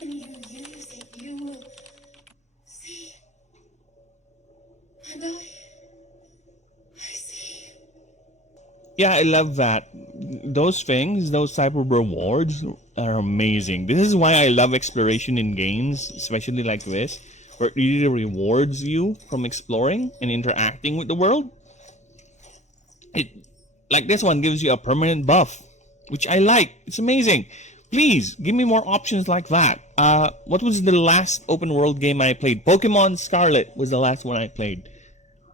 When you use it, you will see. And I see. Yeah, I love that. Those things, those type of rewards are amazing. This is why I love exploration in games, especially like this, where it really rewards you from exploring and interacting with the world. It like this one gives you a permanent buff, which I like. It's amazing. Please give me more options like that. What was the last open world game I played? Pokemon Scarlet was the last one I played.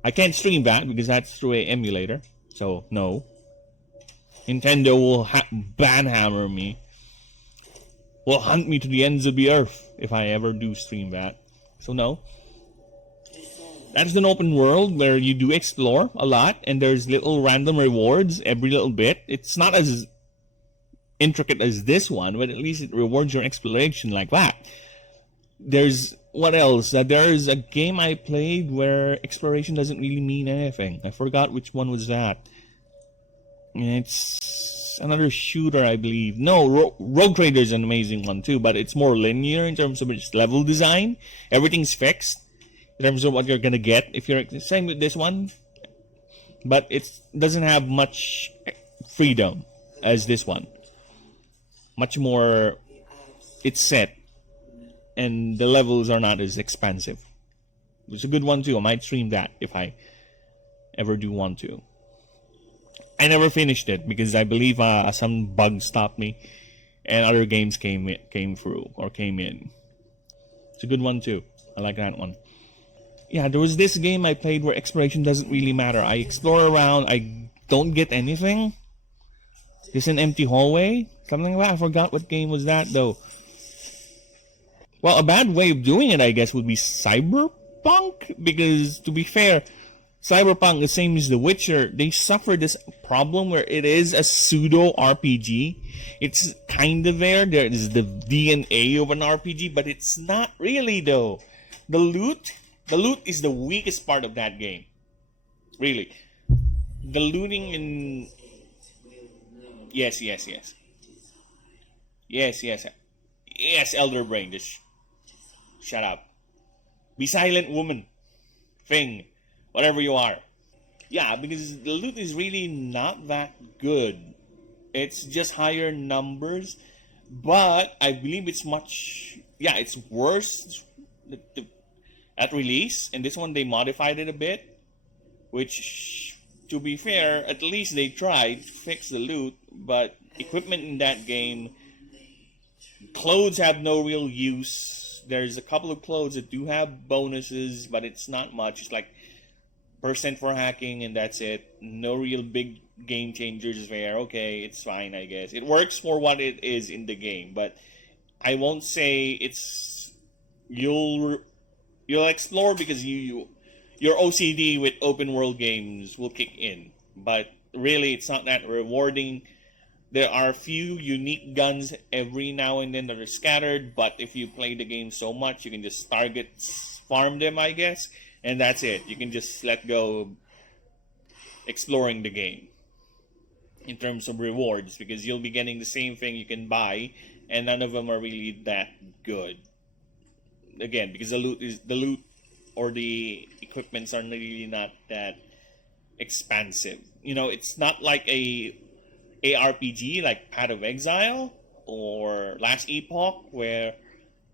I can't stream that because that's through a emulator. So no, Nintendo will banhammer me. Will hunt me to the ends of the earth if I ever do stream that. So no. That's an open world where you do explore a lot and there's little random rewards every little bit. It's not as intricate as this one, but at least it rewards your exploration like that. There's what else? There's a game I played where exploration doesn't really mean anything. I forgot which one was that. It's another shooter, I believe. No, Rogue Trader is an amazing one too, but it's more linear in terms of its level design. Everything's fixed in terms of what you're gonna get. If you're same with this one, but it doesn't have much freedom as this one. Much more, it's set, and the levels are not as expansive. It's a good one too. I might stream that if I ever do want to. I never finished it because I believe some bug stopped me, and other games came through or came in. It's a good one too. I like that one. Yeah, there was this game I played where exploration doesn't really matter. I explore around, I don't get anything. Just an empty hallway, something like that. I forgot what game was that though. Well, a bad way of doing it, I guess, would be Cyberpunk, because to be fair, Cyberpunk, the same as The Witcher, they suffer this problem where it is a pseudo RPG. It's kind of there. There is the DNA of an RPG, but it's not really though. The loot is the weakest part of that game. Really, the looting in yes, Elder Brain, just shut up. Be silent, woman, thing, whatever you are. Yeah, because the loot is really not that good. It's just higher numbers, but I believe it's much. Yeah, it's worse at release, and this one they modified it a bit, which, to be fair, at least they tried to fix the loot. But equipment in that game, clothes have no real use. There's a couple of clothes that do have bonuses, but it's not much. It's like percent for hacking, and that's it. No real big game changers there. Okay, it's fine, I guess. It works for what it is in the game, but I won't say it's you'll explore because your OCD with open world games will kick in. But really, it's not that rewarding. There are a few unique guns every now and then that are scattered, but if you play the game so much, you can just target farm them, I guess, and that's it. You can just let go exploring the game in terms of rewards, because you'll be getting the same thing you can buy, and none of them are really that good. Again, because the loot or the equipments are really not that expansive. It's not like a ARPG like Path of Exile or Last Epoch, where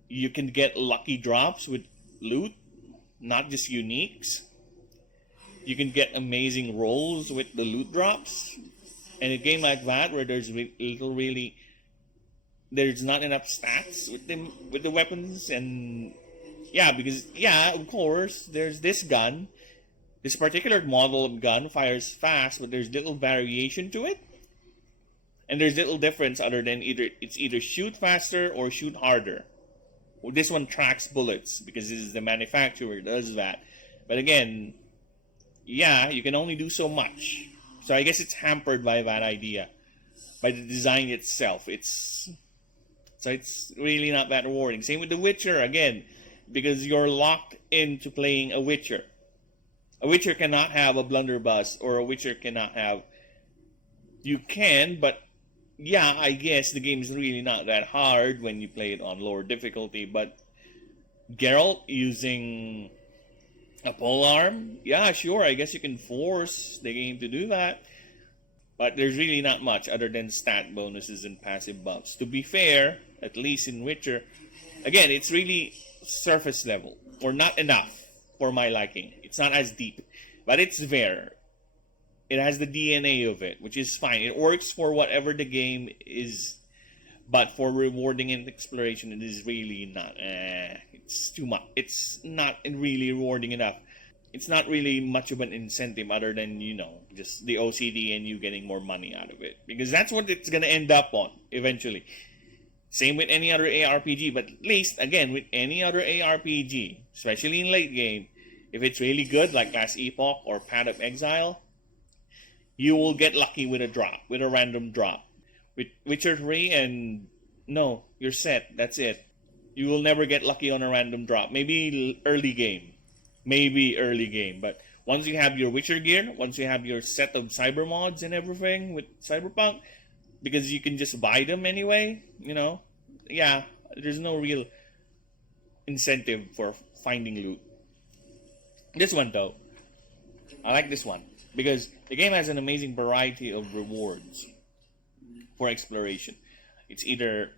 you can get lucky drops with loot, not just uniques. You can get amazing rolls with the loot drops. And a game like that, where there's there's not enough stats with the weapons, and because of course there's this gun. This particular model of gun fires fast, but there's little variation to it. And there's little difference other than either shoot faster or shoot harder. Well, this one tracks bullets because this is the manufacturer does that. But again, you can only do so much. So I guess it's hampered by that idea, by the design itself. It's really not that rewarding. Same with The Witcher again, because you're locked into playing a Witcher. A Witcher cannot have a blunderbuss, or a Witcher cannot have. You can, but yeah, I guess the game is really not that hard when you play it on lower difficulty, but Geralt using a pole arm, yeah, sure, I guess you can force the game to do that. But there's really not much other than stat bonuses and passive buffs. To be fair, at least in Witcher, again, it's really surface level, or not enough for my liking. It's not as deep, but it's there. It has the DNA of it, which is fine. It works for whatever the game is, but for rewarding and exploration, it is really not. It's too much. It's not really rewarding enough. It's not really much of an incentive other than, just the OCD and you getting more money out of it. Because that's what it's going to end up on eventually. Same with any other ARPG, but at least, again, with any other ARPG, especially in late game, if it's really good, like Last Epoch or Path of Exile, you will get lucky with a drop, with a random drop. With Witcher 3 and no, you're set, that's it. You will never get lucky on a random drop. Maybe early game. But once you have your Witcher gear, once you have your set of cyber mods and everything with Cyberpunk, because you can just buy them anyway, yeah, there's no real incentive for finding loot. This one though, I like this one because the game has an amazing variety of rewards for exploration. It's either,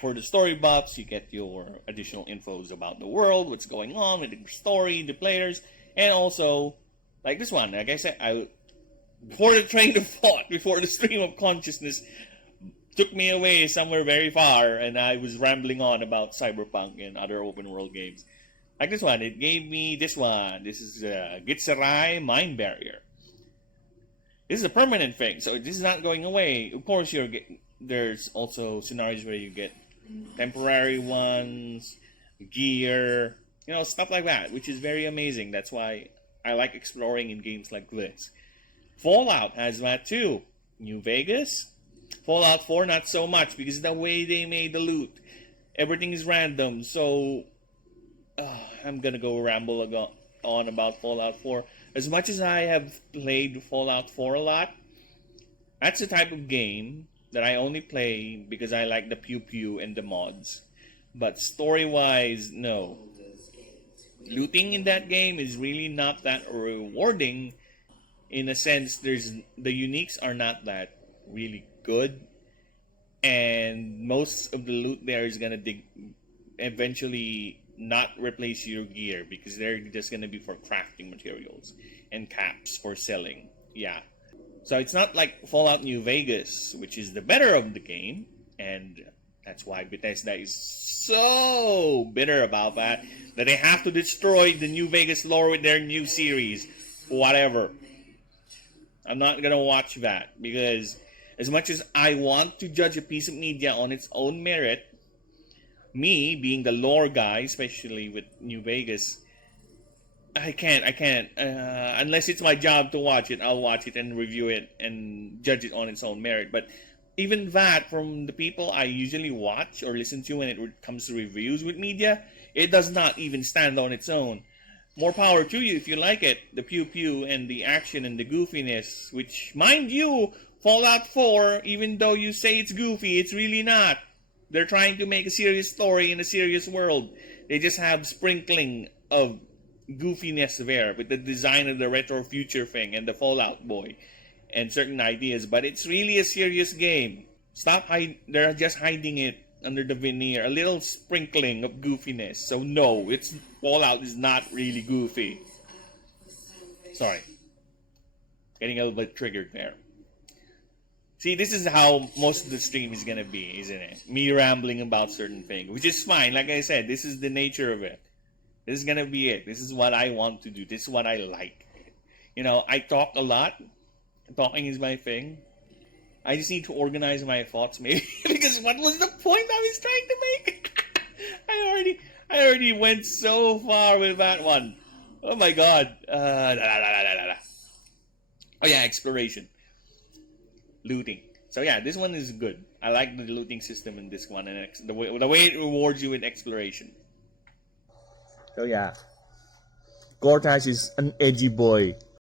for the story buffs, you get your additional infos about the world, what's going on with the story, the players, and also, like this one, like I said, before the train of thought, before the stream of consciousness took me away somewhere very far, and I was rambling on about Cyberpunk and other open world games. Like this one, it gave me this one. This is Gitsarai Mind Barrier. This is a permanent thing, so this is not going away. Of course, there's also scenarios where you get temporary ones, gear, stuff like that, which is very amazing. That's why I like exploring in games like this. Fallout has that too. New Vegas, Fallout 4 not so much because the way they made the loot, everything is random. So I'm gonna go ramble on about Fallout 4. As much as I have played Fallout 4 a lot, that's the type of game that I only play because I like the pew pew and the mods. But story-wise, no. Looting in that game is really not that rewarding. In a sense, the uniques are not that really good, and most of the loot there is gonna eventually not replace your gear because they're just gonna be for crafting materials and caps for selling. Yeah. So it's not like Fallout New Vegas, which is the better of the game, and that's why Bethesda is so bitter about that they have to destroy the New Vegas lore with their new series. Whatever. I'm not gonna watch that because as much as I want to judge a piece of media on its own merit, me being the lore guy, especially with New Vegas, I can't. Unless it's my job to watch it, I'll watch it and review it and judge it on its own merit. But even that, from the people I usually watch or listen to when it comes to reviews with media, it does not even stand on its own. More power to you if you like it. The pew pew and the action and the goofiness, which, mind you, Fallout 4, even though you say it's goofy, it's really not. They're trying to make a serious story in a serious world. They just have sprinkling of goofiness there with the design of the retro future thing and the Fallout boy and certain ideas, but it's really a serious game. They're just hiding it under the veneer, a little sprinkling of goofiness. So no, Fallout is not really goofy. Sorry, getting a little bit triggered there. See, this is how most of the stream is gonna be, isn't it? Me rambling about certain things, which is fine. Like I said, this is the nature of it. This is gonna be it. This is what I want to do. This is what I like. I talk a lot. Talking is my thing. I just need to organize my thoughts, maybe, because what was the point I was trying to make? I already went so far with that one. Oh my god. Oh yeah, exploration, looting. So yeah, this one is good. I like the looting system in this one, and the way it rewards you with exploration. So yeah, Gortash is an edgy boy.